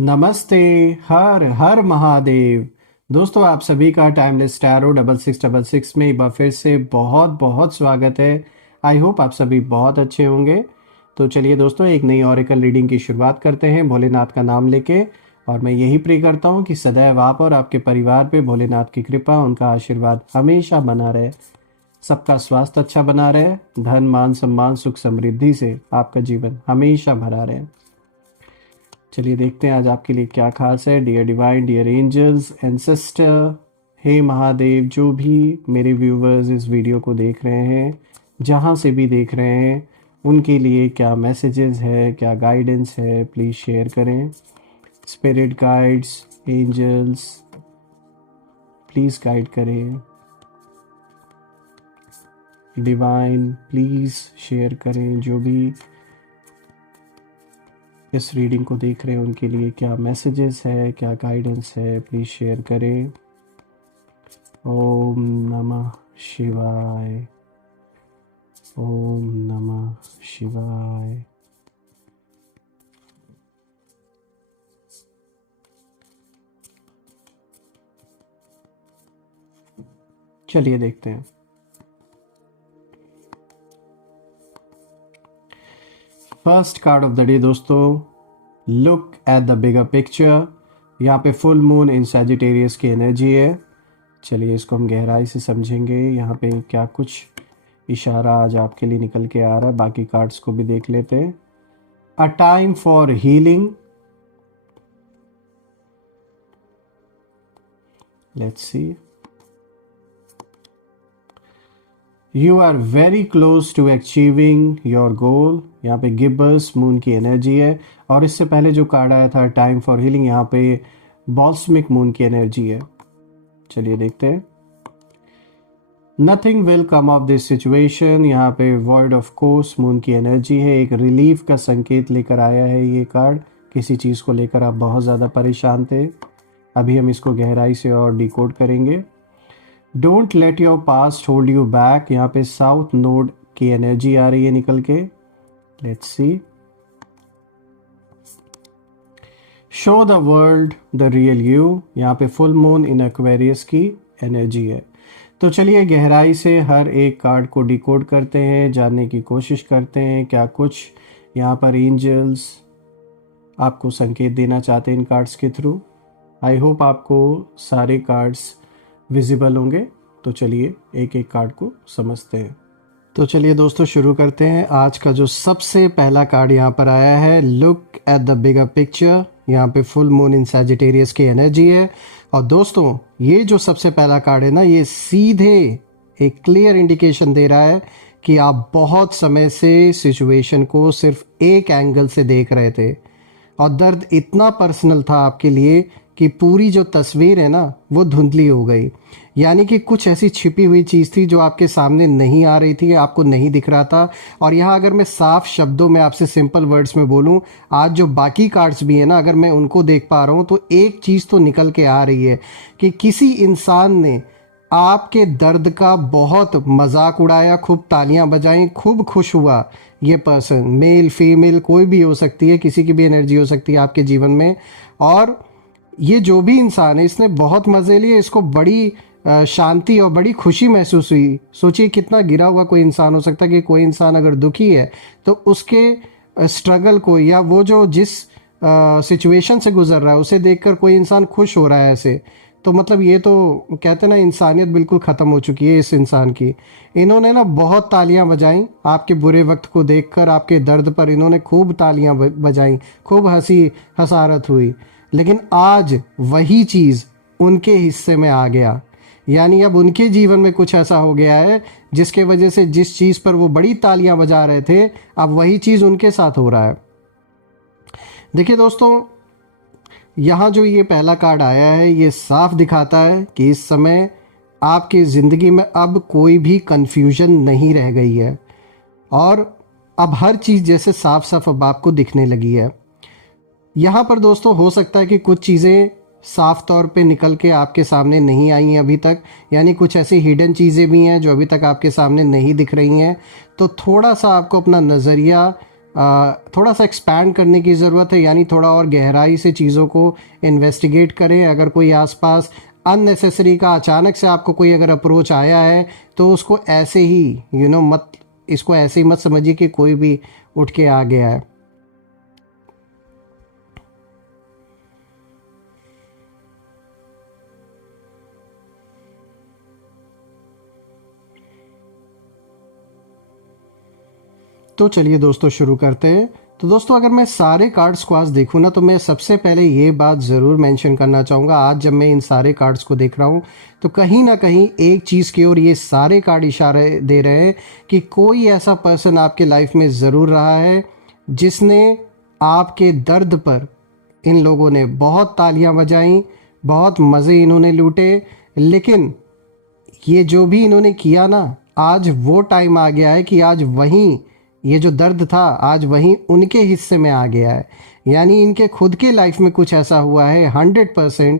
नमस्ते। हर हर महादेव। दोस्तों, आप सभी का टाइमलेस टैरो 6666 में एक बार फिर से बहुत बहुत स्वागत है। आई होप आप सभी बहुत अच्छे होंगे। तो चलिए दोस्तों, एक नई ऑरेकल रीडिंग की शुरुआत करते हैं भोलेनाथ का नाम लेके। और मैं यही प्रे करता हूँ कि सदैव आप और आपके परिवार पे भोलेनाथ की कृपा, उनका आशीर्वाद हमेशा बना रहे। सबका स्वास्थ्य अच्छा बना रहे, धन मान सम्मान सुख समृद्धि से आपका जीवन हमेशा भरा रहे। चलिए देखते हैं आज आपके लिए क्या खास है। Dear divine, dear angels, ancestor, हे महादेव, जो भी मेरे व्यूवर्स इस वीडियो को देख रहे हैं, जहाँ से भी देख रहे हैं, उनके लिए क्या मैसेजेस है, क्या गाइडेंस है, प्लीज़ शेयर करें। Spirit guides, angels, please guide करें। डिवाइन, प्लीज़ शेयर करें। जो भी इस रीडिंग को देख रहे हैं उनके लिए क्या मैसेजेस है, क्या गाइडेंस है, प्लीज़ शेयर करें। ओम नमः शिवाय। ओम नमः शिवाय। चलिए देखते हैं। First card of the day दोस्तों, look at the bigger picture. यहाँ पे फुल मून इन सैजिटेरियस की एनर्जी है। चलिए इसको हम गहराई से समझेंगे। यहाँ पे क्या कुछ इशारा आज आपके लिए निकल के आ रहा है, बाकी कार्ड्स को भी देख लेते हैं। A time for healing. Let's see. You are very close to achieving your goal. यहाँ पे गिबर्स मून की एनर्जी है। और इससे पहले जो कार्ड आया था टाइम फॉर हीलिंग, यहाँ पे बॉल्समिक मून की एनर्जी है। चलिए देखते हैं। Nothing will come of this situation. यहाँ पे वॉइड ऑफ कोर्स मून की एनर्जी है। एक रिलीफ का संकेत लेकर आया है ये कार्ड। किसी चीज़ को लेकर आप बहुत ज़्यादा परेशान थे, अभी हम इसको गहराई से और डिकोड करेंगे। Don't let your past hold you back. यहाँ पे साउथ नोड की एनर्जी आ रही है निकल के। Let's see. Show the world the real you. यहाँ पे फुल मून इन एक्वेरियस की एनर्जी है। तो चलिए गहराई से हर एक कार्ड को डिकोड करते हैं, जानने की कोशिश करते हैं क्या कुछ यहाँ पर एंजल्स आपको संकेत देना चाहते हैं इन कार्ड्स के थ्रू। आई होप आपको सारे कार्ड्स विजिबल होंगे। तो चलिए एक एक कार्ड को समझते हैं। तो चलिए दोस्तों शुरू करते हैं। आज का जो सबसे पहला कार्ड यहाँ पर आया है, look at the bigger picture. यहाँ पे फुल मून इन सैजिटेरियस की एनर्जी है। और दोस्तों ये जो सबसे पहला कार्ड है ना, ये सीधे एक क्लियर इंडिकेशन दे रहा है कि आप बहुत समय से सिचुएशन को सिर्फ एक एंगल से देख रहे थे और दर्द इतना पर्सनल था आपके लिए कि पूरी जो तस्वीर है ना वो धुंधली हो गई। यानी कि कुछ ऐसी छिपी हुई चीज़ थी जो आपके सामने नहीं आ रही थी, आपको नहीं दिख रहा था। और यहाँ अगर मैं साफ शब्दों में आपसे सिंपल वर्ड्स में बोलूँ, आज जो बाकी कार्ड्स भी हैं ना, अगर मैं उनको देख पा रहा हूँ तो एक चीज़ तो निकल के आ रही है कि किसी इंसान ने आपके दर्द का बहुत मजाक उड़ाया, खूब तालियां बजाई, खूब खुश हुआ। ये पर्सन मेल फीमेल कोई भी हो सकती है, किसी की भी एनर्जी हो सकती है आपके जीवन में। और ये जो भी इंसान है इसने बहुत मज़े लिए, इसको बड़ी शांति और बड़ी खुशी महसूस हुई। सोचिए कितना गिरा हुआ कोई इंसान हो सकता है कि कोई इंसान अगर दुखी है तो उसके स्ट्रगल को या वो जो जिस सिचुएशन से गुजर रहा है उसे देखकर कोई इंसान खुश हो रहा है ऐसे, तो मतलब ये तो कहते हैं ना, इंसानियत बिल्कुल ख़त्म हो चुकी है इस इंसान की। इन्होंने ना बहुत तालियां बजाई आपके बुरे वक्त को देखकर, आपके दर्द पर इन्होंने खूब तालियां बजाई, खूब हंसी हसारत हुई। लेकिन आज वही चीज़ उनके हिस्से में आ गया। यानी अब उनके जीवन में कुछ ऐसा हो गया है जिसके वजह से जिस चीज़ पर वो बड़ी तालियां बजा रहे थे, अब वही चीज़ उनके साथ हो रहा है। देखिए दोस्तों, यहाँ जो ये पहला कार्ड आया है ये साफ दिखाता है कि इस समय आपकी ज़िंदगी में अब कोई भी कन्फ्यूजन नहीं रह गई है और अब हर चीज़ जैसे साफ साफ अब आपको दिखने लगी है। यहाँ पर दोस्तों हो सकता है कि कुछ चीज़ें साफ तौर पे निकल के आपके सामने नहीं आई हैं अभी तक, यानी कुछ ऐसी हिडन चीज़ें भी हैं जो अभी तक आपके सामने नहीं दिख रही हैं। तो थोड़ा सा आपको अपना नज़रिया थोड़ा सा एक्सपैंड करने की ज़रूरत है, यानी थोड़ा और गहराई से चीज़ों को इन्वेस्टिगेट करें। अगर कोई आसपास अननेसेसरी का अचानक से आपको कोई अगर अप्रोच आया है तो उसको ऐसे ही मत, इसको ऐसे ही मत समझिए कि कोई भी उठ के आ गया है। तो चलिए दोस्तों शुरू करते हैं। तो दोस्तों अगर मैं सारे कार्ड्स को आज देखूँ ना, तो मैं सबसे पहले ये बात ज़रूर मेंशन करना चाहूँगा, आज जब मैं इन सारे कार्ड्स को देख रहा हूँ तो कहीं ना कहीं एक चीज़ की ओर ये सारे कार्ड इशारे दे रहे हैं कि कोई ऐसा पर्सन आपके लाइफ में ज़रूर रहा है जिसने आपके दर्द पर, इन लोगों ने बहुत तालियां बजाई, बहुत मज़े इन्होंने लूटे, लेकिन ये जो भी इन्होंने किया ना, आज वो टाइम आ गया है कि आज वहीं ये जो दर्द था आज वहीं उनके हिस्से में आ गया है। यानी इनके खुद के लाइफ में कुछ ऐसा हुआ है 100%,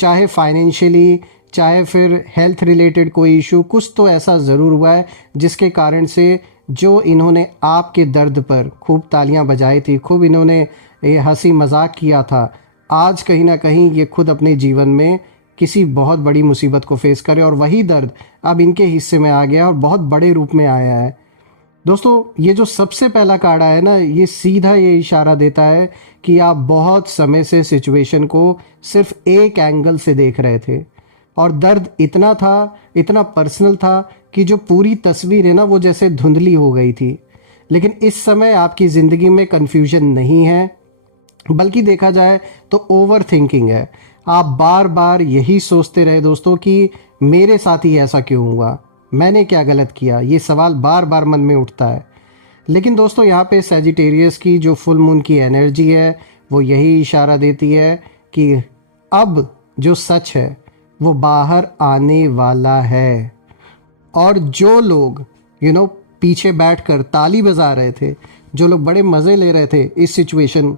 चाहे फाइनेंशियली चाहे फिर हेल्थ रिलेटेड कोई इशू, कुछ तो ऐसा ज़रूर हुआ है जिसके कारण से जो इन्होंने आपके दर्द पर खूब तालियां बजाई थी, खूब इन्होंने ये हंसी मजाक किया था, आज कहीं ना कहीं ये खुद अपने जीवन में किसी बहुत बड़ी मुसीबत को फेस करे और वही दर्द अब इनके हिस्से में आ गया और बहुत बड़े रूप में आया है। दोस्तों ये जो सबसे पहला कार्ड आया ना, ये सीधा ये इशारा देता है कि आप बहुत समय से सिचुएशन को सिर्फ एक एंगल से देख रहे थे और दर्द इतना था, इतना पर्सनल था कि जो पूरी तस्वीर है ना वो जैसे धुंधली हो गई थी। लेकिन इस समय आपकी ज़िंदगी में कन्फ्यूजन नहीं है, बल्कि देखा जाए तो ओवर थिंकिंग है। आप बार बार यही सोचते रहे दोस्तों कि मेरे साथ ही ऐसा क्यों हुआ, मैंने क्या गलत किया, ये सवाल बार बार मन में उठता है। लेकिन दोस्तों यहाँ पे सैजिटेरियस की जो फुल मून की एनर्जी है वो यही इशारा देती है कि अब जो सच है वो बाहर आने वाला है। और जो लोग पीछे बैठकर ताली बजा रहे थे, जो लोग बड़े मज़े ले रहे थे इस सिचुएशन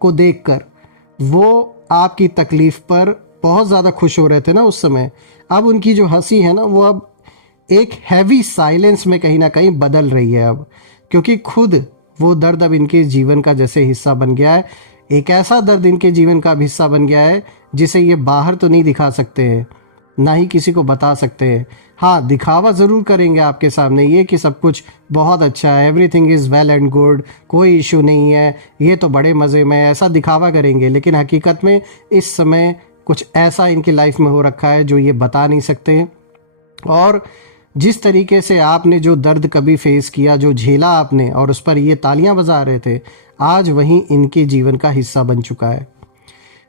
को देखकर, वो आपकी तकलीफ़ पर बहुत ज़्यादा खुश हो रहे थे ना उस समय, अब उनकी जो हंसी है ना वो अब एक हैवी साइलेंस में कहीं ना कहीं बदल रही है अब, क्योंकि खुद वो दर्द अब इनके जीवन का जैसे हिस्सा बन गया है। एक ऐसा दर्द इनके जीवन का हिस्सा बन गया है जिसे ये बाहर तो नहीं दिखा सकते हैं, ना ही किसी को बता सकते हैं। हाँ, दिखावा ज़रूर करेंगे आपके सामने ये कि सब कुछ बहुत अच्छा है, everything is well and good, कोई इशू नहीं है, ये तो बड़े मज़े में, ऐसा दिखावा करेंगे। लेकिन हकीकत में इस समय कुछ ऐसा इनकी लाइफ में हो रखा है जो ये बता नहीं सकते। और जिस तरीके से आपने जो दर्द कभी फेस किया, जो झेला आपने और उस पर ये तालियां बजा रहे थे, आज वहीं इनके जीवन का हिस्सा बन चुका है।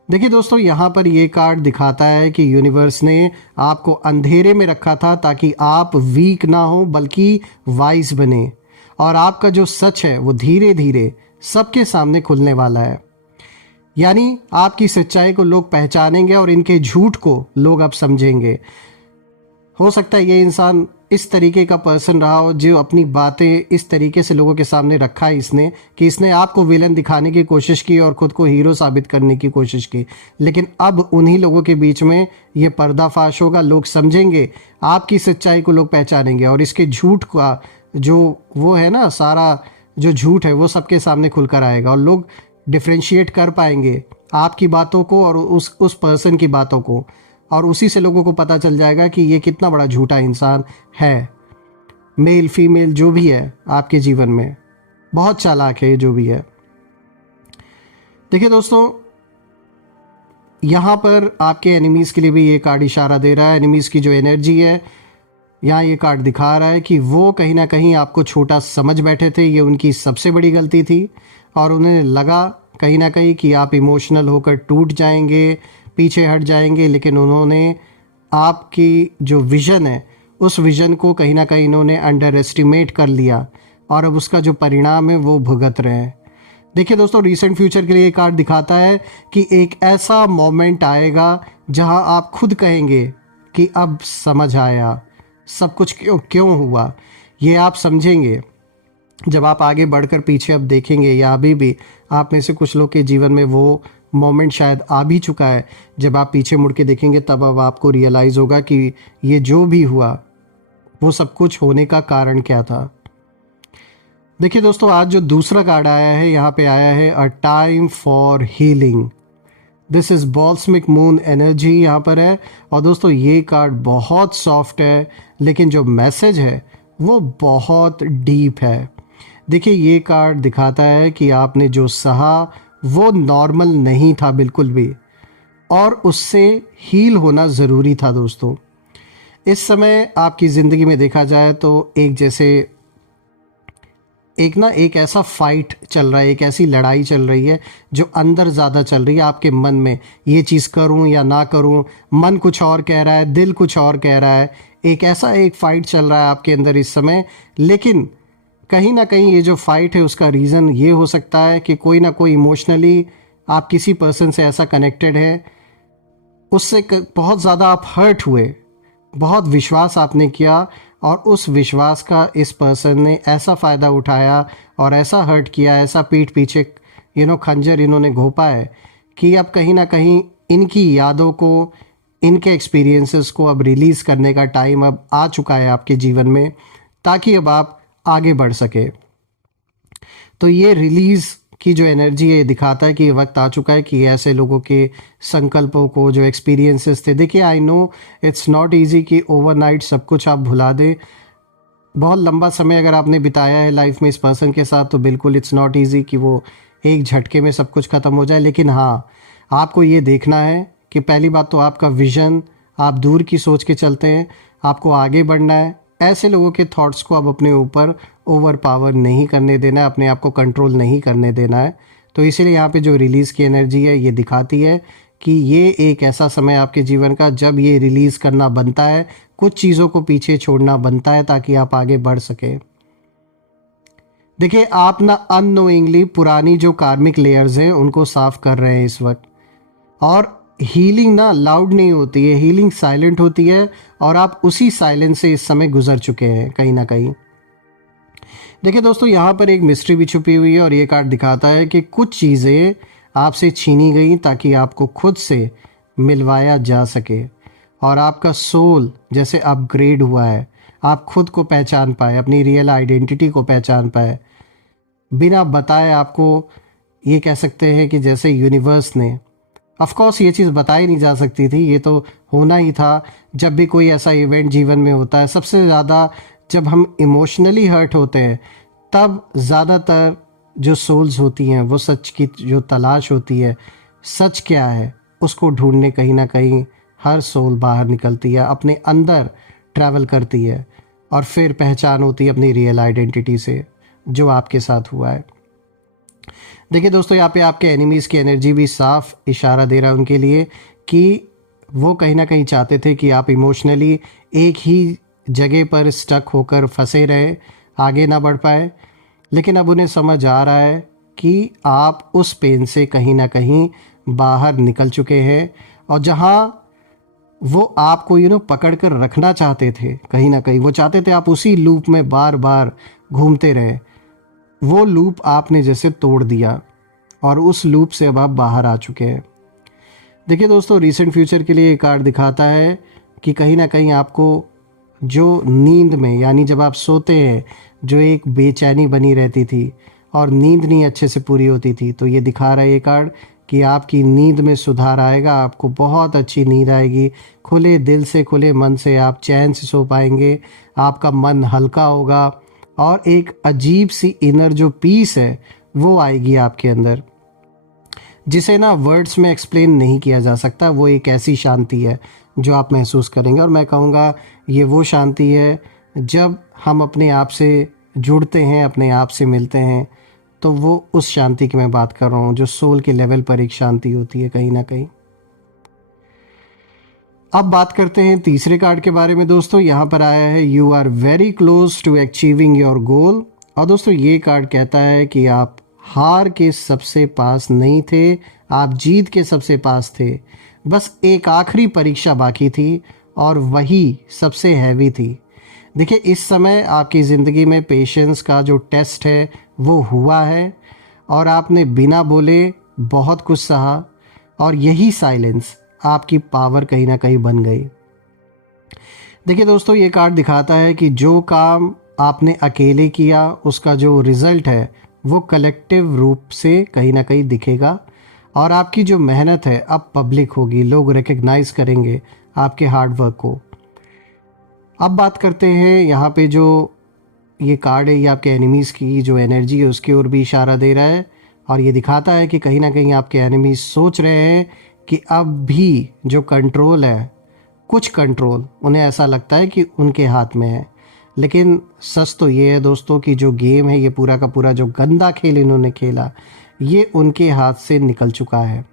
देखिए दोस्तों यहाँ पर ये कार्ड दिखाता है कि यूनिवर्स ने आपको अंधेरे में रखा था ताकि आप वीक ना हो बल्कि वाइज बने, और आपका जो सच है वो धीरे धीरे सबके सामने खुलने वाला है। यानी आपकी सच्चाई को लोग पहचानेंगे और इनके झूठ को लोग अब समझेंगे। हो सकता है ये इंसान इस तरीके का पर्सन रहा हो जो अपनी बातें इस तरीके से लोगों के सामने रखा है इसने, कि इसने आपको विलन दिखाने की कोशिश की और खुद को हीरो साबित करने की कोशिश की। लेकिन अब उन्हीं लोगों के बीच में ये पर्दाफाश होगा, लोग समझेंगे, आपकी सच्चाई को लोग पहचानेंगे और इसके झूठ का जो वो है ना, सारा जो झूठ है वो सबके सामने खुलकर आएगा और लोग डिफ्रेंशिएट कर पाएंगे आपकी बातों को और उस पर्सन की बातों को, और उसी से लोगों को पता चल जाएगा कि ये कितना बड़ा झूठा इंसान है। मेल फीमेल जो भी है आपके जीवन में, बहुत चालाक है जो भी है। देखिए दोस्तों यहाँ पर आपके एनिमीज़ के लिए भी ये कार्ड इशारा दे रहा है। एनिमीज़ की जो एनर्जी है यहाँ ये कार्ड दिखा रहा है कि वो कहीं ना कहीं आपको छोटा समझ बैठे थे, ये उनकी सबसे बड़ी गलती थी और उन्हें लगा कहीं ना कहीं कि आप इमोशनल होकर टूट जाएंगे, पीछे हट जाएंगे। लेकिन उन्होंने आपकी जो विज़न है उस विज़न को कहीं ना कहीं इन्होंने अंडर एस्टिमेट कर लिया और अब उसका जो परिणाम है वो भुगत रहे हैं। देखिए दोस्तों रिसेंट फ्यूचर के लिए ये कार्ड दिखाता है कि एक ऐसा मोमेंट आएगा जहां आप खुद कहेंगे कि अब समझ आया सब कुछ क्यों हुआ। ये आप समझेंगे जब आप आगे बढ़कर पीछे अब देखेंगे, या अभी भी आप में से कुछ लोग के जीवन में वो मोमेंट शायद आ भी चुका है। जब आप पीछे मुड़ के देखेंगे तब अब आपको रियलाइज़ होगा कि ये जो भी हुआ वो सब कुछ होने का कारण क्या था। देखिए दोस्तों, आज जो दूसरा कार्ड आया है यहाँ पे आया है a time for healing. This is balsamic moon energy यहाँ पर है। और दोस्तों ये कार्ड बहुत सॉफ्ट है, लेकिन जो मैसेज है वो बहुत डीप है। देखिए ये कार्ड दिखाता है कि आपने जो सहा वो नॉर्मल नहीं था बिल्कुल भी, और उससे हील होना ज़रूरी था दोस्तों। इस समय आपकी ज़िंदगी में देखा जाए तो एक ऐसा फाइट चल रहा है, एक ऐसी लड़ाई चल रही है जो अंदर ज़्यादा चल रही है आपके मन में। ये चीज़ करूं या ना करूं, मन कुछ और कह रहा है, दिल कुछ और कह रहा है। एक फाइट चल रहा है आपके अंदर इस समय। लेकिन कहीं ना कहीं ये जो फाइट है उसका रीज़न ये हो सकता है कि कोई ना कोई इमोशनली आप किसी पर्सन से ऐसा कनेक्टेड है, बहुत ज़्यादा आप हर्ट हुए, बहुत विश्वास आपने किया, और उस विश्वास का इस पर्सन ने ऐसा फ़ायदा उठाया और ऐसा हर्ट किया, ऐसा पीठ पीछे खंजर इन्होंने घोंपा है कि अब कहीं ना कहीं इनकी यादों को, इनके एक्सपीरियंसेस को अब रिलीज़ करने का टाइम अब आ चुका है आपके जीवन में, ताकि अब आप आगे बढ़ सके। तो ये रिलीज़ की जो एनर्जी है ये दिखाता है कि ये वक्त आ चुका है कि ऐसे लोगों के संकल्पों को, जो एक्सपीरियंसेस थे, देखिए I know it's not easy कि ओवरनाइट सब कुछ आप भुला दें। बहुत लंबा समय अगर आपने बिताया है लाइफ में इस पर्सन के साथ तो बिल्कुल इट्स नॉट इजी कि वो एक झटके में सब कुछ ख़त्म हो जाए। लेकिन हाँ, आपको ये देखना है कि पहली बात तो आपका विज़न, आप दूर की सोच के चलते हैं, आपको आगे बढ़ना है। ऐसे लोगों के थॉट्स को अब अपने ऊपर ओवर पावर नहीं करने देना है, अपने आप को कंट्रोल नहीं करने देना है। तो इसीलिए यहाँ पे जो रिलीज़ की एनर्जी है ये दिखाती है कि ये एक ऐसा समय आपके जीवन का जब ये रिलीज़ करना बनता है, कुछ चीज़ों को पीछे छोड़ना बनता है ताकि आप आगे बढ़ सके। देखिए आप ना अननोइंगली पुरानी जो कार्मिक लेयर्स हैं उनको साफ कर रहे हैं इस वक्त। और हीलिंग ना लाउड नहीं होती है, हीलिंग साइलेंट होती है, और आप उसी साइलेंस से इस समय गुजर चुके हैं कहीं ना कहीं। देखिए दोस्तों, यहाँ पर एक मिस्ट्री भी छुपी हुई है और ये कार्ड दिखाता है कि कुछ चीज़ें आपसे छीनी गई ताकि आपको खुद से मिलवाया जा सके, और आपका सोल जैसे अपग्रेड हुआ है, आप खुद को पहचान पाए, अपनी रियल आइडेंटिटी को पहचान पाए बिना बताए। आपको ये कह सकते हैं कि जैसे यूनिवर्स ने, ऑफ कोर्स ये चीज़ बताई नहीं जा सकती थी, ये तो होना ही था। जब भी कोई ऐसा इवेंट जीवन में होता है, सबसे ज़्यादा जब हम इमोशनली हर्ट होते हैं तब ज़्यादातर जो सोल्स होती हैं वो सच की जो तलाश होती है, सच क्या है उसको ढूंढने कहीं ना कहीं हर सोल बाहर निकलती है, अपने अंदर ट्रैवल करती है, और फिर पहचान होती है अपनी रियल आइडेंटिटी से जो आपके साथ हुआ है। देखिए दोस्तों, यहाँ पे आपके एनिमीज़ की एनर्जी भी साफ इशारा दे रहा है उनके लिए कि वो कहीं ना कहीं चाहते थे कि आप इमोशनली एक ही जगह पर स्टक होकर फंसे रहे, आगे ना बढ़ पाए। लेकिन अब उन्हें समझ आ रहा है कि आप उस पेन से कहीं ना कहीं बाहर निकल चुके हैं, और जहाँ वो आपको पकड़ कर रखना चाहते थे, कहीं ना कहीं वो चाहते थे आप उसी लूप में बार बार घूमते रहे, वो लूप आपने जैसे तोड़ दिया और उस लूप से अब आप बाहर आ चुके हैं। देखिए दोस्तों, रीसेंट फ्यूचर के लिए ये कार्ड दिखाता है कि कहीं ना कहीं आपको जो नींद में, यानी जब आप सोते हैं, जो एक बेचैनी बनी रहती थी और नींद नहीं अच्छे से पूरी होती थी, तो ये दिखा रहा है ये कार्ड कि आपकी नींद में सुधार आएगा, आपको बहुत अच्छी नींद आएगी। खुले दिल से, खुले मन से आप चैन से सो पाएंगे, आपका मन हल्का होगा, और एक अजीब सी इनर जो पीस है वो आएगी आपके अंदर, जिसे ना वर्ड्स में एक्सप्लेन नहीं किया जा सकता। वो एक ऐसी शांति है जो आप महसूस करेंगे, और मैं कहूँगा ये वो शांति है जब हम अपने आप से जुड़ते हैं, अपने आप से मिलते हैं, तो वो उस शांति की मैं बात कर रहा हूँ जो सोल के लेवल पर एक शांति होती है कहीं ना कहीं। अब बात करते हैं तीसरे कार्ड के बारे में दोस्तों। यहाँ पर आया है you are very close to achieving your goal. और दोस्तों ये कार्ड कहता है कि आप हार के सबसे पास नहीं थे, आप जीत के सबसे पास थे। बस एक आखिरी परीक्षा बाकी थी और वही सबसे हैवी थी। देखिए इस समय आपकी ज़िंदगी में पेशेंस का जो टेस्ट है वो हुआ है, और आपने बिना बोले बहुत कुछ सहा, और यही साइलेंस आपकी पावर कहीं ना कहीं बन गई। देखिए दोस्तों, ये कार्ड दिखाता है कि जो काम आपने अकेले किया उसका जो रिज़ल्ट है वो कलेक्टिव रूप से कहीं ना कहीं दिखेगा, और आपकी जो मेहनत है अब पब्लिक होगी, लोग रिकग्नाइज करेंगे आपके हार्ड वर्क को। अब बात करते हैं यहाँ पे जो ये कार्ड है, ये आपके एनिमीज़ की जो एनर्जी है उसकी ओर भी इशारा दे रहा है, और ये दिखाता है कि कहीं ना कहीं आपके एनिमीज़ सोच रहे हैं कि अब भी जो कंट्रोल है, कुछ कंट्रोल उन्हें ऐसा लगता है कि उनके हाथ में है। लेकिन सच तो ये है दोस्तों कि जो गेम है, ये पूरा का पूरा जो गंदा खेल इन्होंने खेला, ये उनके हाथ से निकल चुका है।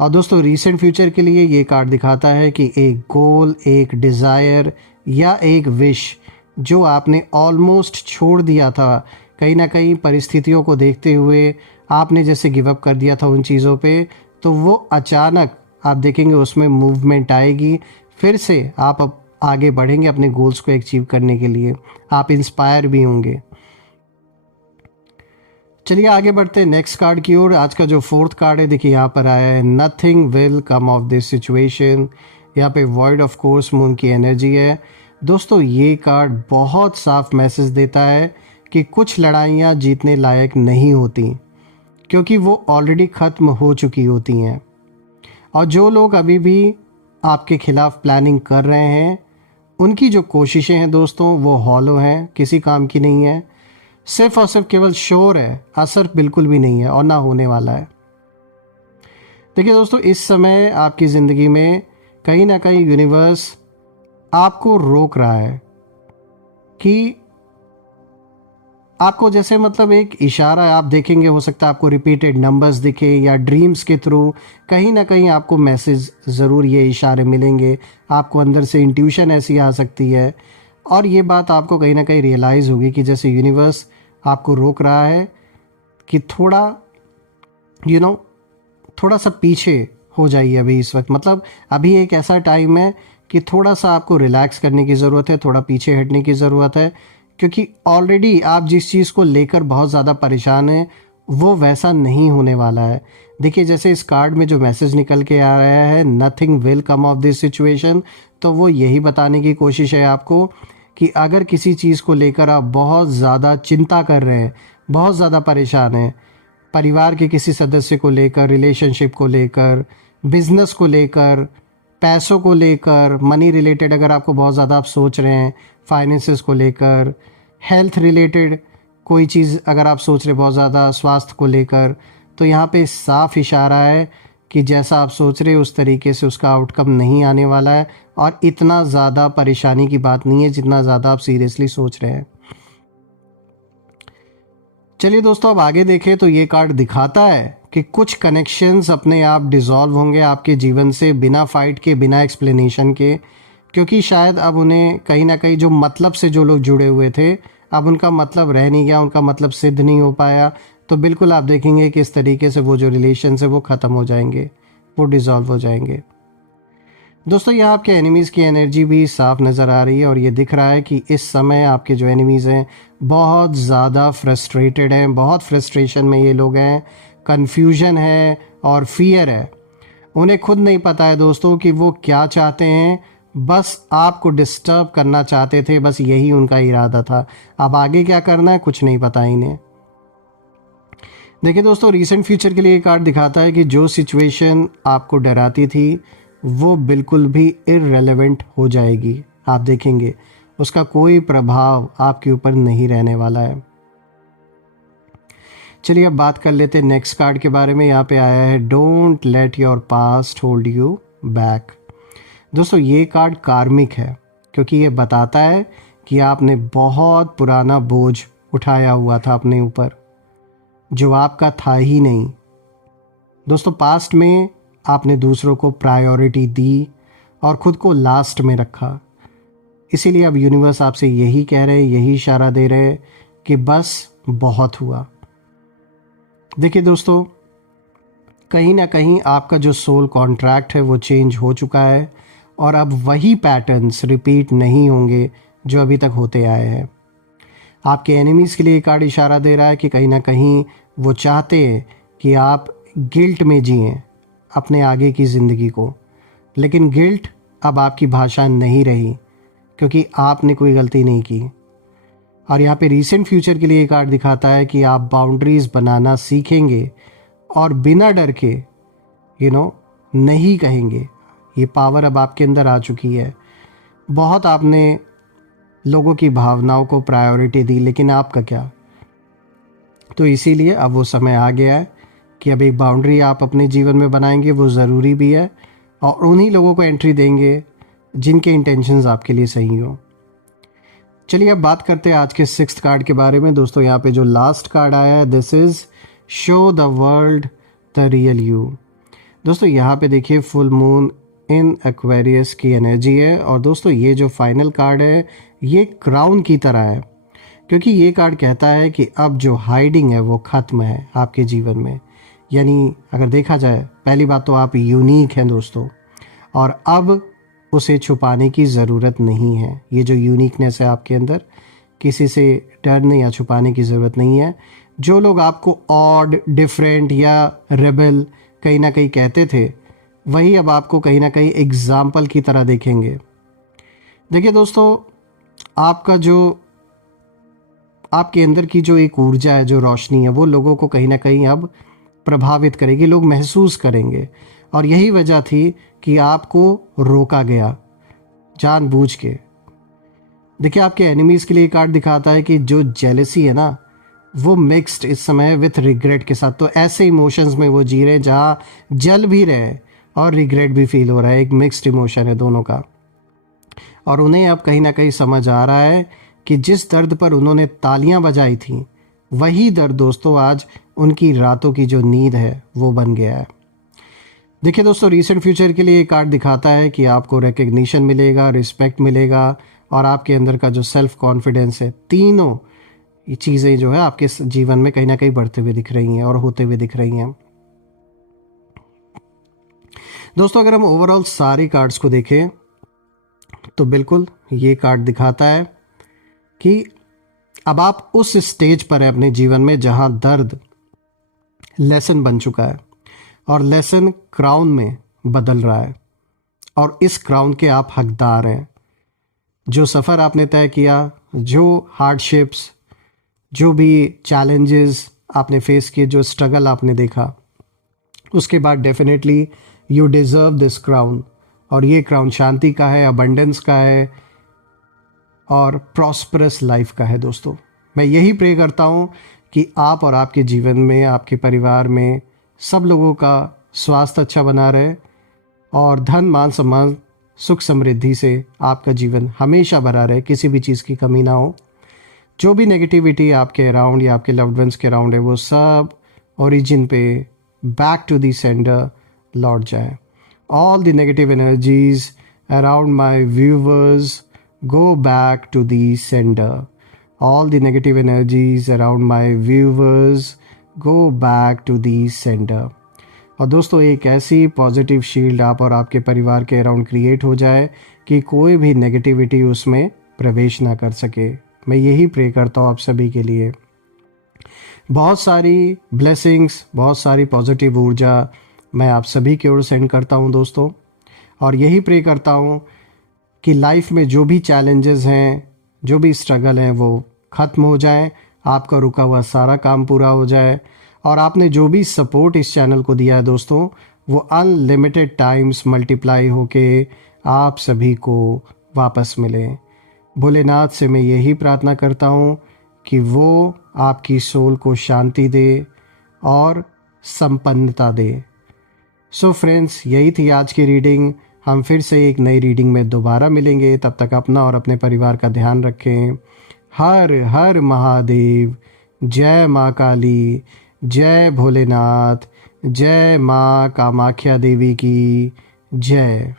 और दोस्तों रीसेंट फ्यूचर के लिए ये कार्ड दिखाता है कि एक गोल, एक डिज़ायर या एक विश जो आपने ऑलमोस्ट छोड़ दिया था, कहीं ना कहीं परिस्थितियों को देखते हुए आपने जैसे गिव अप कर दिया था उन चीज़ों पे, तो वो अचानक आप देखेंगे उसमें मूवमेंट आएगी, फिर से आप अब आगे बढ़ेंगे अपने गोल्स को अचीव करने के लिए, आप इंस्पायर भी होंगे। चलिए आगे बढ़ते हैं नेक्स्ट कार्ड की ओर। आज का जो फोर्थ कार्ड है, देखिए यहाँ पर आया है nothing will come of this situation. यहाँ पे वॉइड ऑफ कोर्स मून की एनर्जी है। दोस्तों ये कार्ड बहुत साफ मैसेज देता है कि कुछ लड़ाइयाँ जीतने लायक नहीं होती, क्योंकि वो ऑलरेडी ख़त्म हो चुकी होती हैं। और जो लोग अभी भी आपके खिलाफ प्लानिंग कर रहे हैं, उनकी जो कोशिशें हैं दोस्तों वो हॉलो हैं, किसी काम की नहीं है, सिर्फ और सिर्फ केवल शोर है, असर बिल्कुल भी नहीं है और ना होने वाला है। देखिए दोस्तों, इस समय आपकी ज़िंदगी में कहीं ना कहीं यूनिवर्स आपको रोक रहा है कि आपको जैसे मतलब एक इशारा है, आप देखेंगे हो सकता है आपको रिपीटेड नंबर्स दिखे या ड्रीम्स के थ्रू कहीं ना कहीं आपको मैसेज ज़रूर ये इशारे मिलेंगे, आपको अंदर से इंट्यूशन ऐसी आ सकती है, और ये बात आपको कहीं ना कहीं रियलाइज़ होगी कि जैसे यूनिवर्स आपको रोक रहा है कि थोड़ा थोड़ा सा पीछे हो जाइए अभी इस वक्त। मतलब अभी एक ऐसा टाइम है कि थोड़ा सा आपको रिलैक्स करने की ज़रूरत है, थोड़ा पीछे हटने की ज़रूरत है, क्योंकि ऑलरेडी आप जिस चीज़ को लेकर बहुत ज़्यादा परेशान हैं वो वैसा नहीं होने वाला है। देखिए जैसे इस कार्ड में जो मैसेज निकल के आ रहा है, nothing will come of this situation, तो वो यही बताने की कोशिश है आपको कि अगर किसी चीज़ को लेकर आप बहुत ज़्यादा चिंता कर रहे हैं, बहुत ज़्यादा परेशान हैं, परिवार के किसी सदस्य को लेकर, रिलेशनशिप को लेकर, बिजनेस को लेकर, पैसों को लेकर, मनी रिलेटेड अगर आपको बहुत ज़्यादा आप सोच रहे हैं, फाइनेंसेस को लेकर, हेल्थ रिलेटेड कोई चीज़ अगर आप सोच रहे बहुत ज़्यादा, स्वास्थ्य को लेकर, तो यहाँ पे साफ इशारा है कि जैसा आप सोच रहे उस तरीके से उसका आउटकम नहीं आने वाला है, और इतना ज़्यादा परेशानी की बात नहीं है जितना ज़्यादा आप सीरियसली सोच रहे हैं। चलिए दोस्तों अब आगे देखें तो ये कार्ड दिखाता है कि कुछ कनेक्शंस अपने आप डिसॉल्व होंगे आपके जीवन से, बिना फाइट के, बिना एक्सप्लेनेशन के, क्योंकि शायद अब उन्हें कहीं ना कहीं जो मतलब से जो लोग जुड़े हुए थे, अब उनका मतलब रह नहीं गया, उनका मतलब सिद्ध नहीं हो पाया, तो बिल्कुल आप देखेंगे कि इस तरीके से वो जो रिलेशन है वो ख़त्म हो जाएंगे, वो डिसॉल्व हो जाएंगे। दोस्तों यहाँ आपके एनिमीज़ की एनर्जी भी साफ नज़र आ रही है, और ये दिख रहा है कि इस समय आपके जो एनिमीज़ हैं बहुत ज़्यादा फ्रस्ट्रेटेड हैं, बहुत फ्रस्ट्रेशन में ये लोग हैं, कन्फ्यूजन है और फियर है। उन्हें खुद नहीं पता है दोस्तों कि वो क्या चाहते हैं, बस आपको डिस्टर्ब करना चाहते थे, बस यही उनका इरादा था। अब आगे क्या करना है कुछ नहीं पता इन्हें। देखिए दोस्तों, रीसेंट फ्यूचर के लिए ये कार्ड दिखाता है कि जो सिचुएशन आपको डराती थी वो बिल्कुल भी इररेलेवेंट हो जाएगी। आप देखेंगे उसका कोई प्रभाव आपके ऊपर नहीं रहने वाला है। चलिए अब बात कर लेते हैं नेक्स्ट कार्ड के बारे में। यहाँ पे आया है don't let your past hold you back. दोस्तों ये कार्ड कार्मिक है, क्योंकि ये बताता है कि आपने बहुत पुराना बोझ उठाया हुआ था अपने ऊपर, जो आपका था ही नहीं। दोस्तों पास्ट में आपने दूसरों को प्रायोरिटी दी और ख़ुद को लास्ट में रखा, इसीलिए अब यूनिवर्स आपसे यही कह रहे हैं, यही इशारा दे रहे हैं कि बस बहुत हुआ। देखिए दोस्तों, कहीं ना कहीं आपका जो सोल कॉन्ट्रैक्ट है वो चेंज हो चुका है, और अब वही पैटर्न्स रिपीट नहीं होंगे जो अभी तक होते आए हैं। आपके एनिमीज़ के लिए कार्ड इशारा दे रहा है कि कहीं ना कहीं वो चाहते हैं कि आप गिल्ट में जिएं अपने आगे की ज़िंदगी को, लेकिन गिल्ट अब आपकी भाषा नहीं रही, क्योंकि आपने कोई गलती नहीं की। और यहाँ पे रीसेंट फ्यूचर के लिए कार्ड दिखाता है कि आप बाउंड्रीज बनाना सीखेंगे और बिना डर के नहीं कहेंगे। ये पावर अब आपके अंदर आ चुकी है। बहुत आपने लोगों की भावनाओं को प्रायोरिटी दी, लेकिन आपका क्या? तो इसीलिए अब वो समय आ गया है कि अब एक बाउंड्री आप अपने जीवन में बनाएंगे, वो ज़रूरी भी है, और उन्हीं लोगों को एंट्री देंगे जिनके इंटेंशंस आपके लिए सही हो। चलिए अब बात करते हैं आज के 6th कार्ड के बारे में। दोस्तों यहाँ पे जो लास्ट कार्ड आया है, this is show the world the real you. दोस्तों यहाँ पे देखिए फुल मून इन एक्वेरियस की एनर्जी है, और दोस्तों ये जो फाइनल कार्ड है ये क्राउन की तरह है, क्योंकि ये कार्ड कहता है कि अब जो हाइडिंग है वो ख़त्म है आपके जीवन में। यानी अगर देखा जाए, पहली बात तो आप यूनिक हैं दोस्तों, और अब उसे छुपाने की ज़रूरत नहीं है। ये जो यूनिकनेस है आपके अंदर, किसी से डरने या छुपाने की ज़रूरत नहीं है। जो लोग आपको ऑड, डिफरेंट या रेबल कहीं ना कहीं कहते थे, वही अब आपको कहीं ना कहीं एग्जाम्पल की तरह देखेंगे। देखिए दोस्तों, आपका जो आपके अंदर की जो एक ऊर्जा है, जो रोशनी है, वो लोगों को कहीं ना कहीं अब प्रभावित करेगी, लोग महसूस करेंगे। और यही वजह थी कि आपको रोका गया जानबूझ के। देखिए आपके एनिमीज़ के लिए कार्ड दिखाता है कि जो जेलसी है ना, वो मिक्स्ड इस समय विथ रिग्रेट के साथ। तो ऐसे इमोशंस में वो जी रहे हैं जहाँ जल भी रहे हैं और रिग्रेट भी फील हो रहा है। एक मिक्स्ड इमोशन है दोनों का, और उन्हें अब कहीं ना कहीं समझ आ रहा है कि जिस दर्द पर उन्होंने तालियां बजाई थी, वही दर्द दोस्तों आज उनकी रातों की जो नींद है वो बन गया है। देखिए दोस्तों, रीसेंट फ्यूचर के लिए ये कार्ड दिखाता है कि आपको रिकग्निशन मिलेगा, रिस्पेक्ट मिलेगा, और आपके अंदर का जो सेल्फ कॉन्फिडेंस है, तीनों ये चीज़ें जो है आपके जीवन में कहीं ना कहीं बढ़ते हुए दिख रही हैं और होते हुए दिख रही हैं। दोस्तों अगर हम ओवरऑल सारी कार्ड्स को देखें तो बिल्कुल ये कार्ड दिखाता है कि अब आप उस स्टेज पर हैं अपने जीवन में जहां दर्द लेसन बन चुका है, और लेसन क्राउन में बदल रहा है, और इस क्राउन के आप हकदार हैं। जो सफ़र आपने तय किया, जो हार्डशिप्स, जो भी चैलेंजेस आपने फेस किए, जो स्ट्रगल आपने देखा, उसके बाद definitely you deserve this crown. और ये क्राउन शांति का है, अबंडेंस का है, और प्रॉस्परस लाइफ का है। दोस्तों मैं यही प्रे करता हूँ कि आप और आपके जीवन में, आपके परिवार में सब लोगों का स्वास्थ्य अच्छा बना रहे, और धन, मान, सम्मान, सुख, समृद्धि से आपका जीवन हमेशा भरा रहे, किसी भी चीज़ की कमी ना हो। जो भी नेगेटिविटी आपके अराउंड या आपके लव्ड वंस के अराउंड है, वो सब ओरिजिन पे बैक टू दी सेंडर लौट जाए। All the negative energies around my viewers go back to the sender. All the negative energies around my viewers go back to the sender. और दोस्तों एक ऐसी पॉजिटिव शील्ड आप और आपके परिवार के अराउंड क्रिएट हो जाए कि कोई भी नेगेटिविटी उसमें प्रवेश ना कर सके। मैं यही प्रे करता हूँ आप सभी के लिए। बहुत सारी ब्लेसिंग्स, बहुत सारी पॉजिटिव ऊर्जा मैं आप सभी की ओर सेंड करता हूँ दोस्तों, और यही प्रे करता हूँ कि लाइफ में जो भी चैलेंजेस हैं, जो भी स्ट्रगल हैं, वो ख़त्म हो जाएं, आपका रुका हुआ सारा काम पूरा हो जाए, और आपने जो भी सपोर्ट इस चैनल को दिया है दोस्तों, वो अनलिमिटेड टाइम्स मल्टीप्लाई होके आप सभी को वापस मिले। भोलेनाथ से मैं यही प्रार्थना करता हूँ कि वो आपकी सोल को शांति दे और संपन्नता दे। सो फ्रेंड्स, यही थी आज की रीडिंग। हम फिर से एक नई रीडिंग में दोबारा मिलेंगे। तब तक अपना और अपने परिवार का ध्यान रखें। हर हर महादेव। जय माँ काली, जय भोलेनाथ, जय माँ कामाख्या देवी की जय।